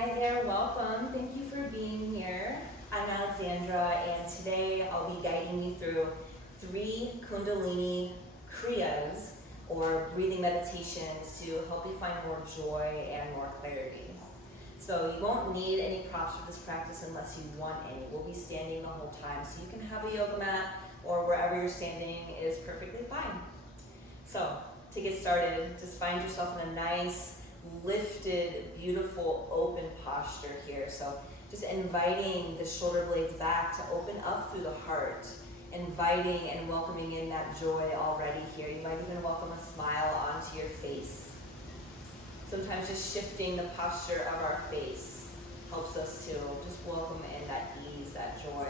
Hi there, welcome. Thank you for being here. I'm Alexandra, and today I'll be guiding you through 3 kundalini kriyas, or breathing meditations, to help you find more joy and more clarity. So you won't need any props for this practice unless you want any. We'll be standing the whole time, so you can have a yoga mat or wherever you're standing is perfectly fine. So to get started, just find yourself in a nice, lifted, beautiful, open posture here. So just inviting the shoulder blades back to open up through the heart, inviting and welcoming in that joy already here. You might even welcome a smile onto your face. Sometimes just shifting the posture of our face helps us to just welcome in that ease, that joy.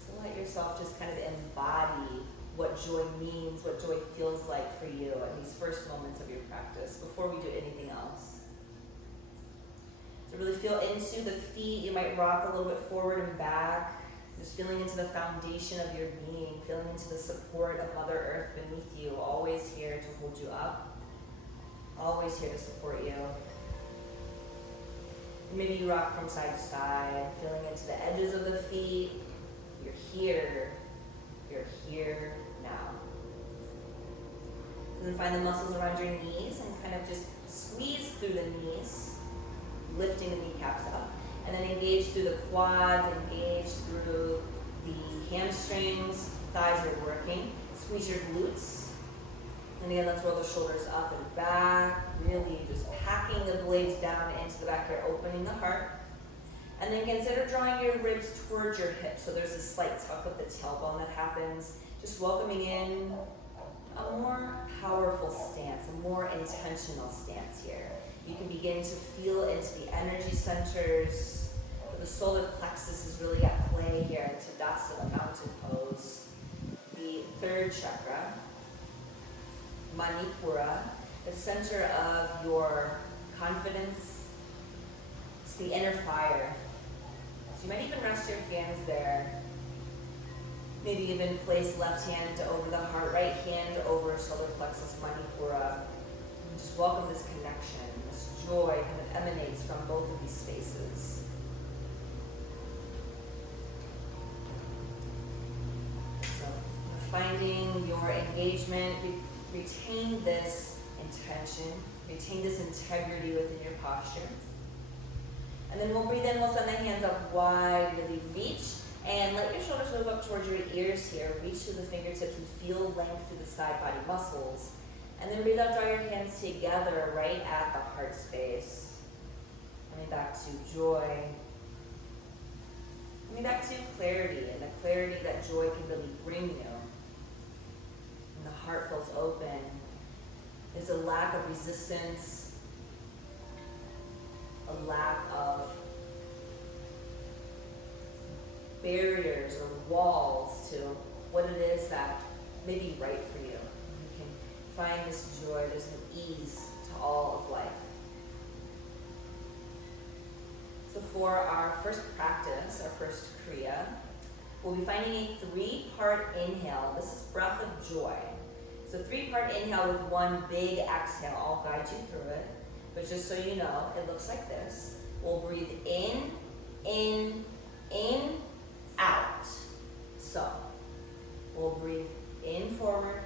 So let yourself just kind of embody what joy means, what joy feels like for you in these first moments of your practice before we do anything else. So really feel into the feet. You might rock a little bit forward and back, just feeling into the foundation of your being, feeling into the support of Mother Earth beneath you, always here to hold you up, always here to support you. And maybe you rock from side to side, feeling into the edges of the feet. You're here now. And then find the muscles around your knees and kind of just squeeze through the knees, lifting the kneecaps up. And then engage through the quads, engage through the hamstrings, thighs are working. Squeeze your glutes. And again, let's roll the shoulders up and back, really just packing the blades down into the back here, opening the heart. And then consider drawing your ribs towards your hips. So there's a slight tuck of the tailbone that happens. Just welcoming in a more powerful stance, a more intentional stance here. You can begin to feel into the energy centers. The solar plexus is really at play here in Tadasana, mountain pose. The third chakra, Manipura, the center of your confidence. It's the inner fire. So you might even rest your hands there. Maybe even place left hand over the heart, right hand over solar plexus, Manipura. And just welcome this connection, this joy kind of emanates from both of these spaces. So finding your engagement, retain this intention, retain this integrity within your posture. And then we'll breathe in, we'll send the hands up wide, really reach, and let your shoulders move up towards your ears here. Reach through the fingertips and feel length through the side body muscles. And then breathe out, draw your hands together right at the heart space. Coming back to joy. Coming back to clarity, and the clarity that joy can really bring you. And the heart feels open. There's a lack of resistance, a lack of barriers or walls to what it is that may be right for you. You can find this joy, there's an ease to all of life. So for our first practice, our first kriya, we'll be finding a 3-part inhale. This is breath of joy. So 3-part inhale with 1 big exhale. I'll guide you through it. But just so you know, it looks like this. We'll breathe in, out. So, we'll breathe in forward,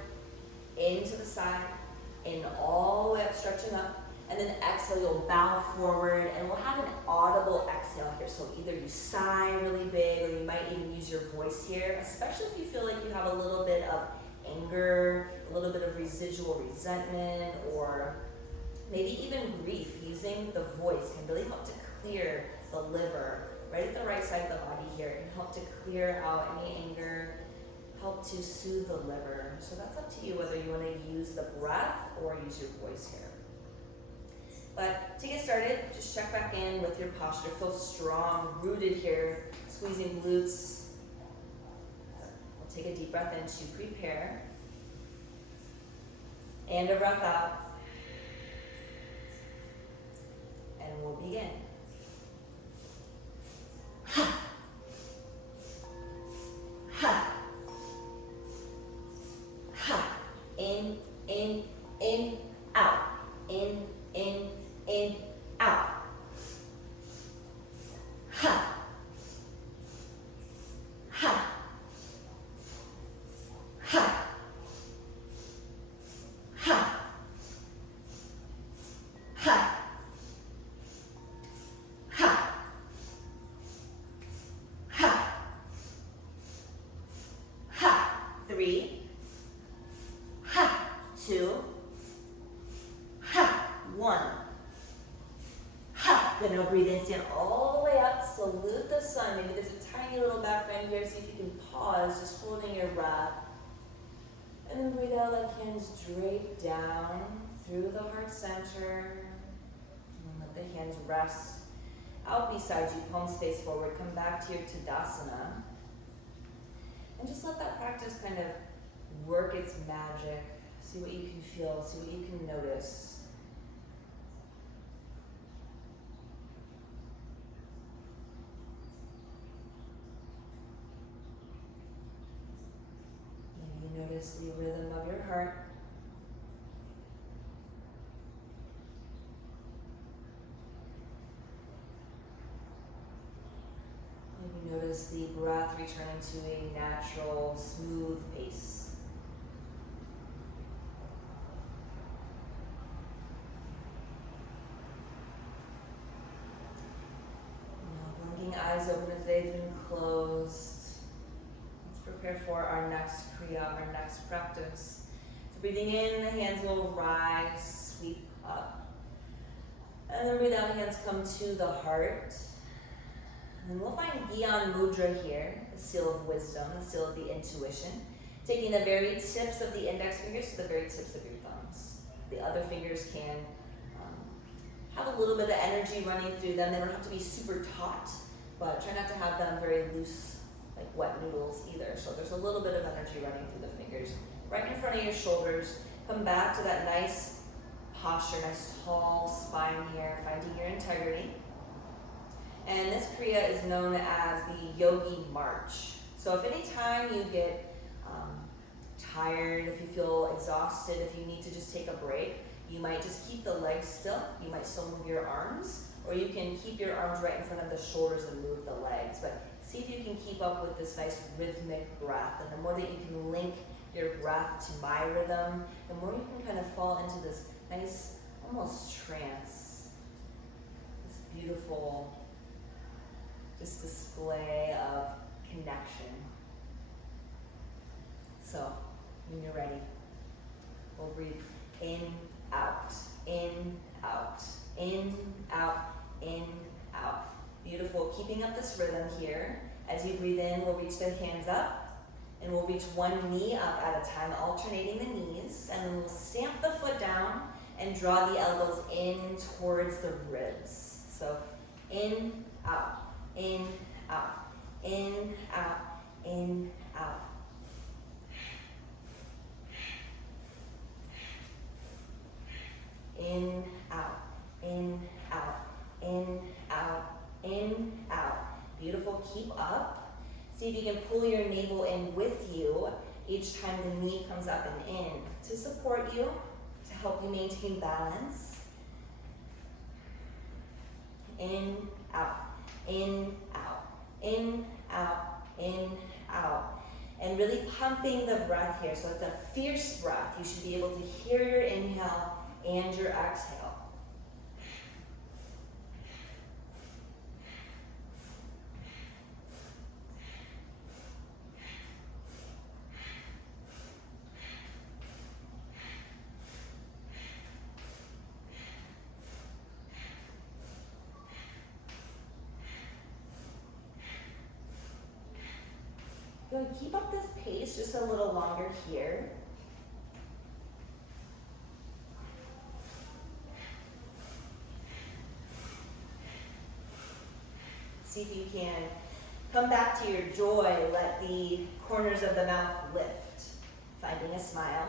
into the side, in all the way up, stretching up. And then exhale, you'll bow forward, and we'll have an audible exhale here. So either you sigh really big, or you might even use your voice here, especially if you feel like you have a little bit of anger, a little bit of residual resentment, or maybe even grief. Using the voice can really help to clear the liver, right at the right side of the body here. It can help to clear out any anger, help to soothe the liver. So that's up to you whether you want to use the breath or use your voice here. But to get started, just check back in with your posture. Feel strong, rooted here, squeezing glutes. We'll take a deep breath in to prepare. And a breath out. And we'll begin. Ha. Ha. Ha. In, out. In, out. 1. Ha! Good, now breathe in, stand all the way up, salute the sun. Maybe there's a tiny little back bend here, see if you can pause, just holding your breath. And then breathe out, let hands drape down through the heart center. And let the hands rest out beside you, palms face forward. Come back to your Tadasana. And just let that practice kind of work its magic. See what you can feel, see what you can notice. Maybe notice the rhythm of your heart. Maybe notice the breath returning to a natural, smooth pace. Eyes open if they've been closed. Let's prepare for our next Kriya, our next practice. So breathing in, the hands will rise, sweep up. And then breathe out, hands come to the heart. And then we'll find Gyan Mudra here, the seal of wisdom, the seal of the intuition. Taking the very tips of the index fingers to the very tips of your thumbs. The other fingers can have a little bit of energy running through them. They don't have to be super taut, but try not to have them very loose, like wet noodles either. So there's a little bit of energy running through the fingers. Right in front of your shoulders, come back to that nice posture, nice tall spine here, finding your integrity. And this Kriya is known as the Yogi March. So if any time you get tired, if you feel exhausted, if you need to just take a break, you might just keep the legs still. You might still move your arms, or you can keep your arms right in front of the shoulders and move the legs. But see if you can keep up with this nice rhythmic breath. And the more that you can link your breath to my rhythm, the more you can kind of fall into this nice, almost trance. This beautiful, just display of connection. So, when you're ready, we'll breathe in, out, in, out, in, out, in, out. Beautiful. Keeping up this rhythm here. As you breathe in, we'll reach the hands up, and we'll reach one knee up at a time, alternating the knees, and then we'll stamp the foot down and draw the elbows in towards the ribs. So in, out, in, out, in, out, in, out. In, out, in, out, in, out, in, out. Beautiful, keep up. See if you can pull your navel in with you each time the knee comes up and in to support you, to help you maintain balance. In, out, in, out, in, out, in, out. And really pumping the breath here. So it's a fierce breath. You should be able to hear your inhale and your exhale. Good. Keep up this pace just a little longer here. See if you can come back to your joy. Let the corners of the mouth lift, finding a smile.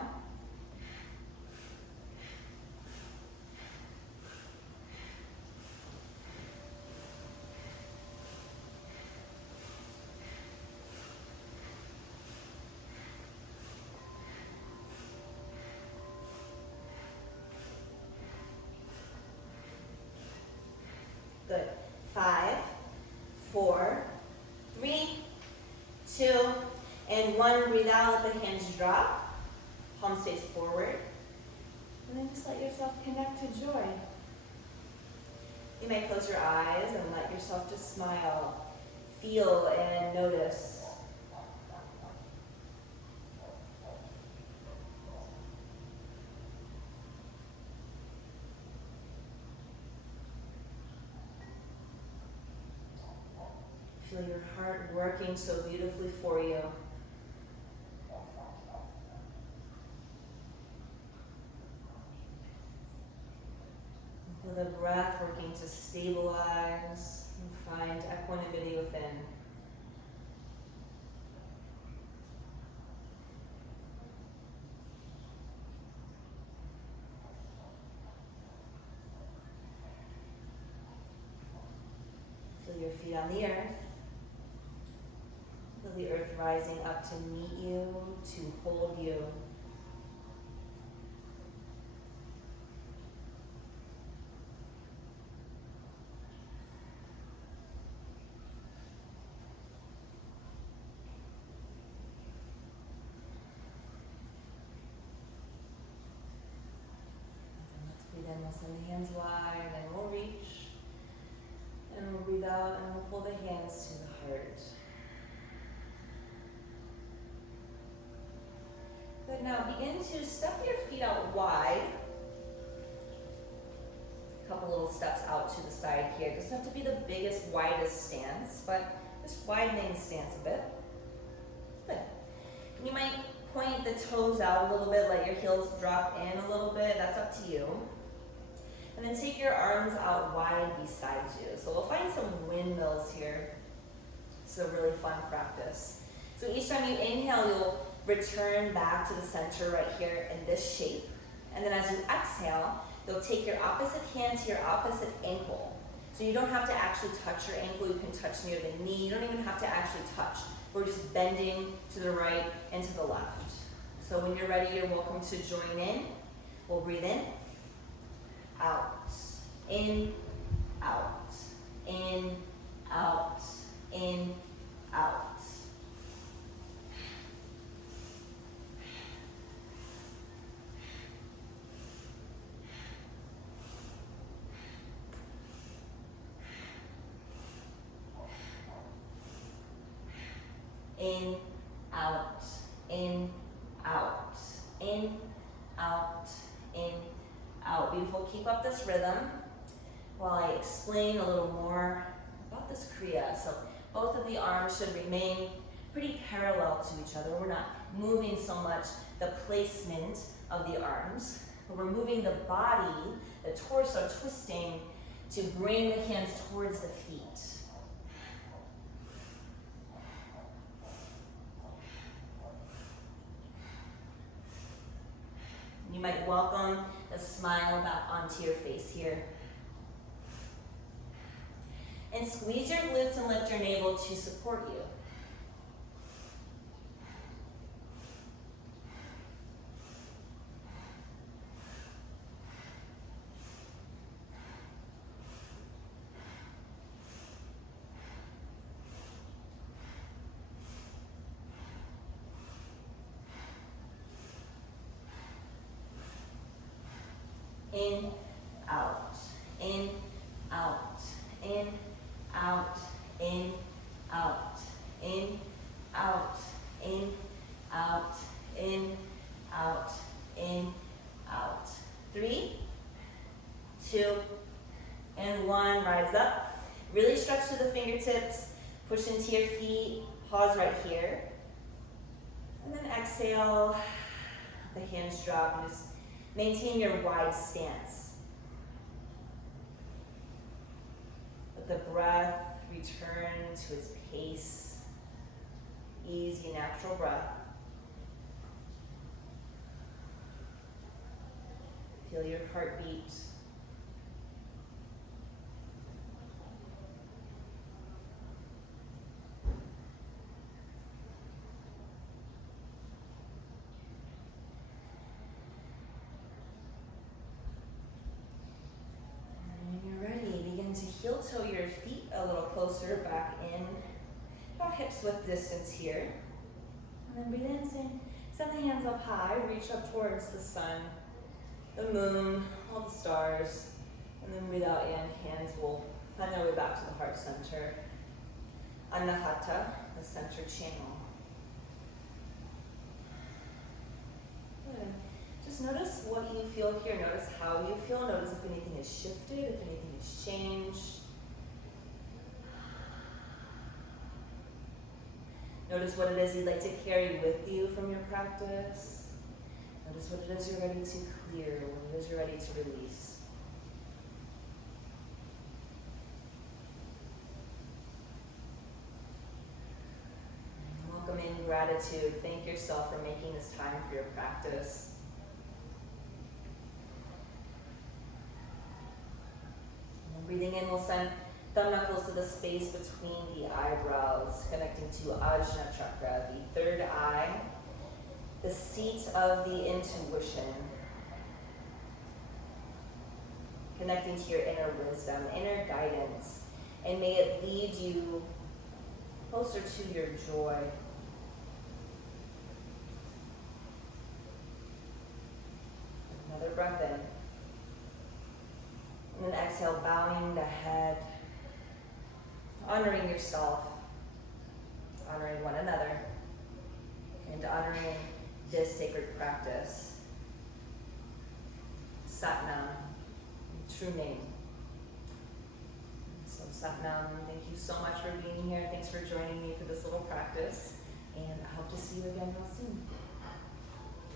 Good. 5, 4, 3, 2, and 1. Breathe out, let the hands drop. Palms face forward. And then just let yourself connect to joy. You may close your eyes and let yourself just smile. Feel and notice. Feel your heart working so beautifully for you. Feel the breath working to stabilize and find equanimity within. Feel your feet on the earth. Feel the earth rising up to meet you, to hold you. Then we'll send the hands wide and we'll reach. And we'll breathe out and we'll pull the hands to the heart. Good, now begin to step your feet out wide. A couple little steps out to the side here. Doesn't have to be the biggest, widest stance, but just widening the stance a bit. Good. And you might point the toes out a little bit, let your heels drop in a little bit. That's up to you. And then take your arms out wide beside you. So we'll find some windmills here. It's a really fun practice. So each time you inhale, you'll return back to the center right here in this shape. And then as you exhale, you'll take your opposite hand to your opposite ankle. So you don't have to actually touch your ankle. You can touch near the knee. You don't even have to actually touch. We're just bending to the right and to the left. So when you're ready, you're welcome to join in. We'll breathe in. Out, in, out, in, out, in, out. In, out, in, out, in, out, in, out. Beautiful. Keep up this rhythm while I explain a little more about this kriya. So both of the arms should remain pretty parallel to each other. We're not moving so much the placement of the arms, but we're moving the body, the torso twisting to bring the hands towards the feet. You might welcome a smile back onto your face here. And squeeze your glutes and lift your navel to support you. In, out, in, out, in, out, in, out, in, out, in, out, in, out, in, out. 3, 2, and 1. Rise up. Really stretch through the fingertips. Push into your feet. Pause right here. And then exhale. The hands drop and just maintain your wide stance. Let the breath return to its pace. Easy, natural breath. Feel your heartbeat. Heel toe your feet a little closer back in, about hips width distance here. And then breathe in, send the hands up high, reach up towards the sun, the moon, all the stars. And then breathe out in, hands will find their way back to the heart center. Anahata, the center channel. Good. Just notice what you feel here. Notice how you feel. Notice if anything has shifted, if anything has changed. Notice what it is you'd like to carry with you from your practice. Notice what it is you're ready to clear, what it is you're ready to release. Welcome in gratitude. Thank yourself for making this time for your practice. And breathing in, we'll send thumb knuckles to the space between the eyebrows, connecting to Ajna chakra, the third eye, the seat of the intuition, connecting to your inner wisdom, inner guidance, and may it lead you closer to your joy. Another breath in. And then exhale, bowing the head, honoring yourself, honoring one another, and honoring this sacred practice. Satnam, true name. So Satnam, thank you so much for being here. Thanks for joining me for this little practice, and I hope to see you again real soon.